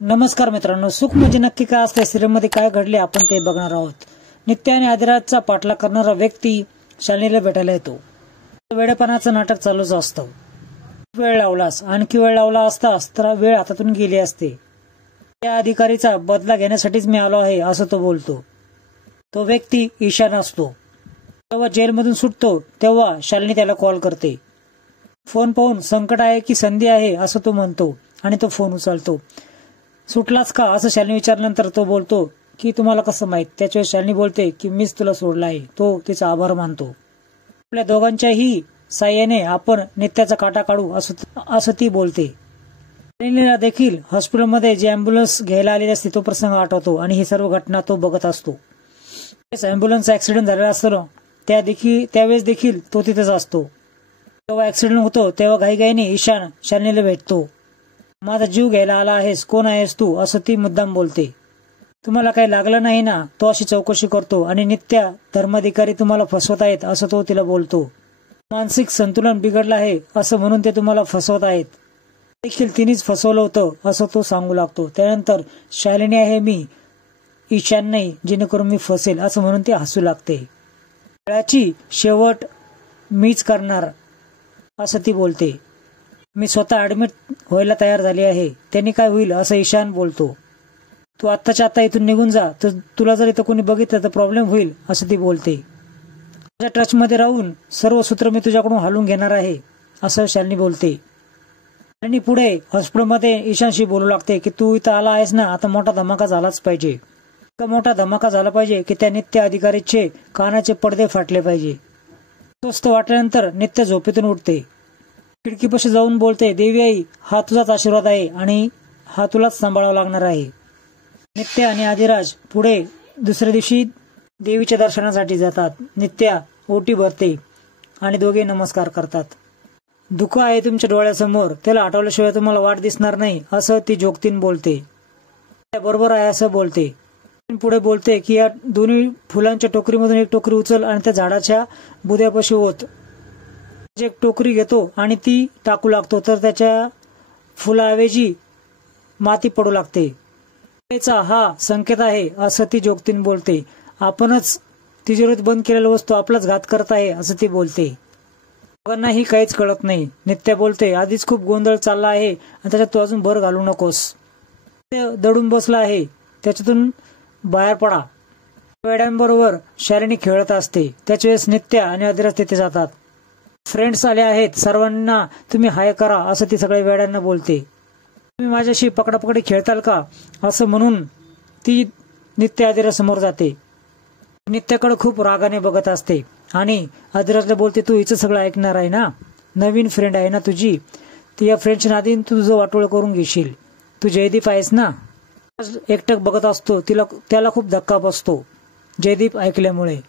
नमस्कार मित्रांनो, सुख म्हणजे नक्की काय असते, सिरियलमध्ये काय घडले आपण ते बघणार आहोत। नित्या आणि आदिराजचा पाठलाग करणारा व्यक्ती शालिनीला भेटायला येतो। वेडेपणाचं नाटक चालूच असतं। वेळ लावलास, आणखी वेळ लावला असतास तर वेळ हातातून गेली असते। त्या अधिकारीचा बदला घेण्यासाठीच मी आलो आहे असं तो बोलतो। तो व्यक्ती ईशान असतो। तेव्हा जेलमधून सुटतो तेव्हा शालिनी त्याला कॉल करते। फोन पाहून संकट आहे की संधी आहे असं तो म्हणतो आणि तो फोन उचलतो। सुटलास का असं शालिनी विचारल्यानंतर तो बोलतो की तुम्हाला कसं माहित। त्याच्या शालिनी बोलते की मीच तुला सोडला आहे। तो तिचा आभार मानतो। आपल्या दोघांच्याही साह्याने आपण नित्याचा काटा काढू असं ती बोलते। शालिनीला देखील हॉस्पिटलमध्ये जी अँब्युलन्स घ्यायला आलेली असते तो प्रसंग आठवतो आणि ही सर्व घटना तो बघत असतो। अँब्युलन्सचा ऍक्सिडेंट झालेला असतो त्यावेळेस देखील तो तिथेच असतो। जेव्हा ऍक्सिडेंट होतो तेव्हा घाईघाईने ईशान शालिनीला भेटतो। माझा जीव घ्यायला आला आहेस, कोण आहेस तू असं ती मुद्दाम बोलते। तुम्हाला काही लागलं नाही ना, तो अशी चौकशी करतो आणि नित्या धर्माधिकारी तुम्हाला फसवत आहेत असं तो तिला बोलतो। मानसिक संतुलन बिघडलं आहे असं म्हणून ते तुम्हाला फसवत आहेत। देखील तिनेच फसवलं होतं असं तो सांगू लागतो। त्यानंतर शालिनी आहे मी, ईशान नाही, जेणेकरून मी फसेल असं म्हणून ती हसू लागते। खेळाची शेवट मीच करणार असं ती बोलते। मी स्वतः ऍडमिट व्हायला तयार झाली आहे, त्यांनी काय होईल असं ईशान बोलतो। तू आत्ताच्या आत्ता इथून निघून जा, तर तुला जर इथं कोणी बघितलं तर प्रॉब्लेम होईल असं ती बोलते। माझ्या टचमध्ये राहून सर्व सूत्र मी तुझ्याकडून हलवून घेणार आहे असं शालिनी बोलते। शालिनी पुढे हॉस्पिटलमध्ये ईशानशी बोलू लागते की तू इथं आला आहेस ना, आता मोठा धमाका झालाच पाहिजे। इतका मोठा धमाका झाला पाहिजे की त्या नित्य अधिकारीचे कानाचे पडदे फाटले पाहिजे। स्वस्त वाटल्यानंतर नित्य झोपेतून उठते। खिडकीपाशी जाऊन बोलते, देवी आई हा तुझाच आशीर्वाद आहे आणि हा तुलाच सांभाळावा लागणार आहे। नित्य आणि आदिराज पुढे दुसऱ्या दिवशी देवीच्या दर्शनासाठी जातात। नित्या ओटी भरते आणि दोघे नमस्कार करतात। दुःख आहे तुमच्या डोळ्यासमोर, त्याला आठवल्याशिवाय तुम्हाला वाट दिसणार नाही असं ती जोगतीन बोलते। बरोबर आहे असं बोलते। पुढे बोलते की या दोन्ही फुलांच्या टोकरीमधून एक टोकरी उचल आणि त्या झाडाच्या बुद्यापाशी ओत। एक टोकरी घेतो आणि ती टाकू लागतो तर त्याच्या फुलाऐवजी माती पडू लागते। त्याचा हा संकेत आहे असं ती जोगतीन बोलते। आपणच तिजोरीत बंद केलेली वस्तू आपलाच घात करत आहे असं ती बोलते। दोघांनाही काहीच कळत नाही। नित्या बोलते, आधीच खूप गोंधळ चालला आहे आणि त्याच्यात तू अजून भर घालू नकोस। ते दडून बसला आहे, त्याच्यातून बाहेर पडा। वेड्यांबरोबर शालिनी खेळत असते। त्याच्या वेळेस नित्या आणि आदिराज तिथे जातात। फ्रेंड्स आले आहेत, सर्वांना तुम्ही हाय करा असं ती सगळ्या वेड्यांना बोलते। तुम्ही माझ्याशी पकडापकडी खेळताल का असं म्हणून ती नित्य आदिराज समोर जाते। नित्याकडे खूप रागाने बघत असते आणि आदिराजला बोलते, तू हिचं सगळं ऐकणार आहे ना, नवीन फ्रेंड आहे ना तुझी, ती या फ्रेंडच्या नादी तू तुझं वाटोळ करून घेशील। तू जयदीप आहेस ना। एकटक बघत असतो, त्याला खूप धक्का बसतो जयदीप ऐकल्यामुळे।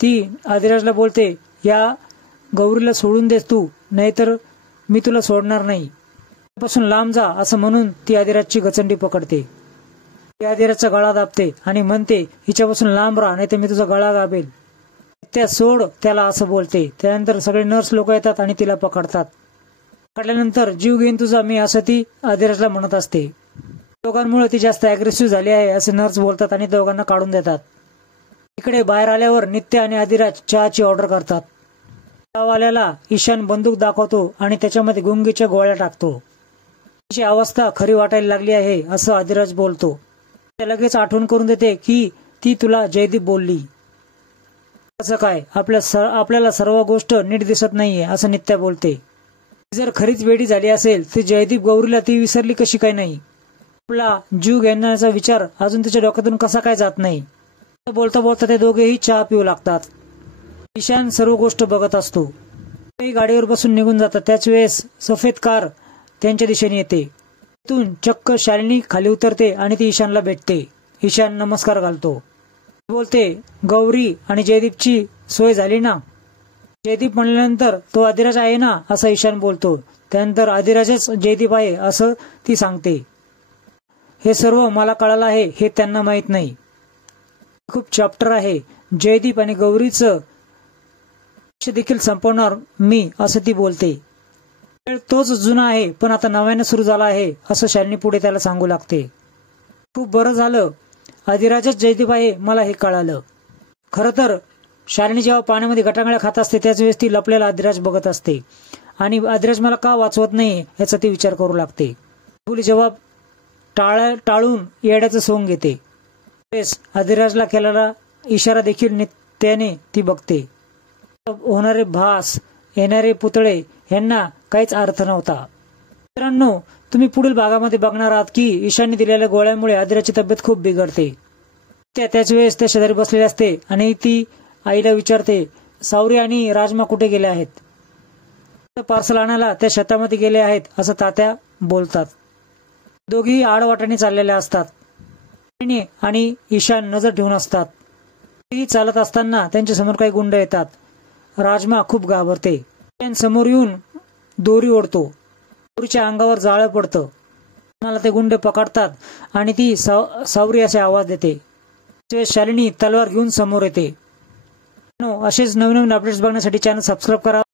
ती आदिराजला बोलते, या गौरीला सोडून देस तू, नाहीतर मी तुला सोडणार नाही, पासून लांब जा असं म्हणून ती आदिराजची गचंडी पकडते। ती आदिराजचा गळा दाबते आणि म्हणते, हिच्यापासून लांब राहा नाहीतर मी तुझा गळा दाबेल। त्या सोड त्याला असं बोलते। त्यानंतर सगळे नर्स लोक येतात आणि तिला पकडतात। पकडल्यानंतर जीव घेईन तुझा मी असं ती आदिराजला म्हणत असते। दोघांमुळे ती जास्त अग्रेसिव्ह झाली आहे असे नर्स बोलतात आणि दोघांना काढून देतात। इकडे बाहेर आल्यावर नित्य आणि आदिराज चहाची ऑर्डर करतात। चहावाल्याला ईशान बंदूक दाखवतो आणि त्याच्यामध्ये गुंगीच्या गोळ्या टाकतो। तिची अवस्था खरी वाटायला लागली आहे असं आदिराज बोलतो। त्या लगेच आठवण करून देते की ती तुला जयदीप बोलली। असं काय, आपल्याला सर्व गोष्ट नीट दिसत नाहीये असं नित्या बोलते। जर खरीच वेडी झाली असेल तर जयदीप गौरीला ती विसरली कशी काय नाही। आपला जीव घेण्याचा विचार अजून तिच्या डोक्यातून कसा काय जात नाही। बोलता बोलता ते दोघेही चहा पिऊ लागतात। ईशान सर्व गोष्ट बघत असतो। ते गाडीवर बसून निघून जातात। त्याच वेळेस सफेद कार त्यांच्या दिशेने येते। तिथून चक्क शालिनी खाली उतरते आणि ती ईशानला भेटते। ईशान नमस्कार घालतो, बोलते, गौरी आणि जयदीपची सोय झाली ना। जयदीप म्हणल्यानंतर तो आदिराज आहे ना असं ईशान बोलतो। त्यानंतर आदिराजच जयदीप आहे असं ती सांगते। हे सर्व मला कळालं आहे हे त्यांना माहित नाही। खूप चॅप्टर आहे। जयदीप आणि गौरीचं देखील संपवणार मी असं ती बोलते। खेळ तोच जुना आहे पण आता नव्याने सुरू झाला आहे असं शालिनी पुढे त्याला सांगू लागते. खूप बरं झालं, अधिराजच जयदीप आहे मला हे कळालं. खरं तर शालिनी जेव्हा पाण्यामध्ये गटांगळ्या खात असते त्याच वेळेस ती लपलेला अधिराज बघत असते आणि अधिराज मला का वाचवत नाही याचा ती विचार करू लागते. बोली जवाब टाळून येड्याचं सोंग घेते. अधिराजला केलेला इशारा देखील नित्याने ती बघते. होणारे भास, येणारे पुतळे यांना काहीच अर्थ नव्हता. मित्रांनो, तुम्ही पुढील भागामध्ये बघणार आहात की ईशानने दिलेल्या गोळ्यामुळे अधिराजची तब्येत खूप बिघडते. त्याच वेळेस त्या शेजारी बसलेले असते आणि ती आईला विचारते सावरी आणि राजमा कुठे गेले आहेत. पार्सल आणायला त्या शेतामध्ये गेले आहेत असं तात्या बोलतात. दोघेही आडवाटाने चाललेल्या असतात आणि ईशान नजर ठेवून असतात. तेही चालत असताना त्यांच्या समोर काही गुंड येतात. राजमा खूप घाबरते. ईशान समोर येऊन दोरी ओढतो. दोरीच्या अंगावर जाळं पडतं. मला ते गुंड पकडतात आणि ती सावरी असे आवाज देते. शालिनी तलवार घेऊन समोर येते. असेच नवीन अपडेट्स बघण्यासाठी चॅनल सबस्क्राईब करा.